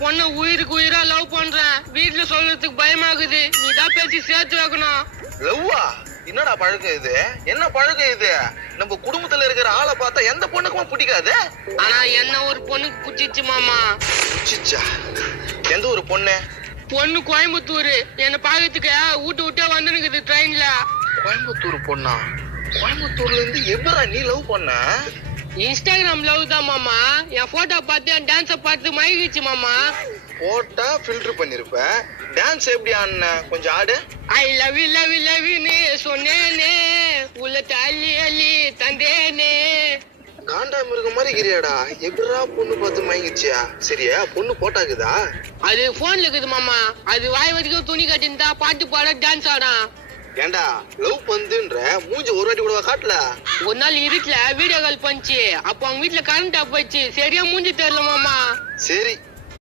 பொண்ணை உயிருக்கு உயிரா லவ் பண்றேன். வீட்டுல சொல்றதுக்கு பயமாகுது. நீதான் பேசி சேர்த்து வைக்கணும். லவ்வா? என்னடா பழக்கம் இது? என்ன பழக்கம் இது? நம்ம குடும்பத்துல இருக்கிற ஆளை பார்த்தா எந்த பொண்ணுக்குமா பிடிக்காது. ஆனா என்ன ஒரு பொண்ணுக்கு பிடிச்சிச்சு மாமா. பிடிச்சிச்சா? எந்த ஒரு பொண்ணு? பொண்ணு கோயம்புத்தூர். என்ன பாக்கிறதுக்கு விட்டு விட்டே வந்துருக்குது ட்ரெயின்ல. கோயம்புத்தூர் பொண்ணா? கோயம்புத்தூர்ல இருந்து எப்படா நீ லவ் பண்ண? இன்ஸ்டாகிராம் லவ் தான் மாமா. என் போட்டோ பார்த்து என் டான்ஸ பார்த்து மயங்கிச்சு மாமா. போட்டா ஃபில்டர் பண்ணிருப்ப. டான்ஸ் எப்படி ஆடுன? கொஞ்சம் ஆடு. I love you love you love யூன்னு சொன்னேனே, உள்ள தள்ளி அள்ளி தந்தேனே. காண்டா மிருகம் மாதிரி கிரியாடா. எப்படா பொண்ணு பார்த்து மயங்கிச்சியா? சரியா பொண்ணு போட்டாக்குதா? அது போன்ல இருக்குது மாமா. அது வாய் வரைக்கும் துணி கட்டிருந்தா பாட்டு பாட டான்ஸ் ஆடான். ஏண்டா லவ் பண்ணுன்ற மூஞ்சி ஒரு வாட்டி கூட காட்டல? ஒரு நாள் இருட்டுல வீடியோ கால் பண்ணிச்சு. அப்போ அவங்க வீட்டுல கரண்ட் ஆஃப் போயிடுச்சு. சரியா மூஞ்சி தெரியல மாமா. சரி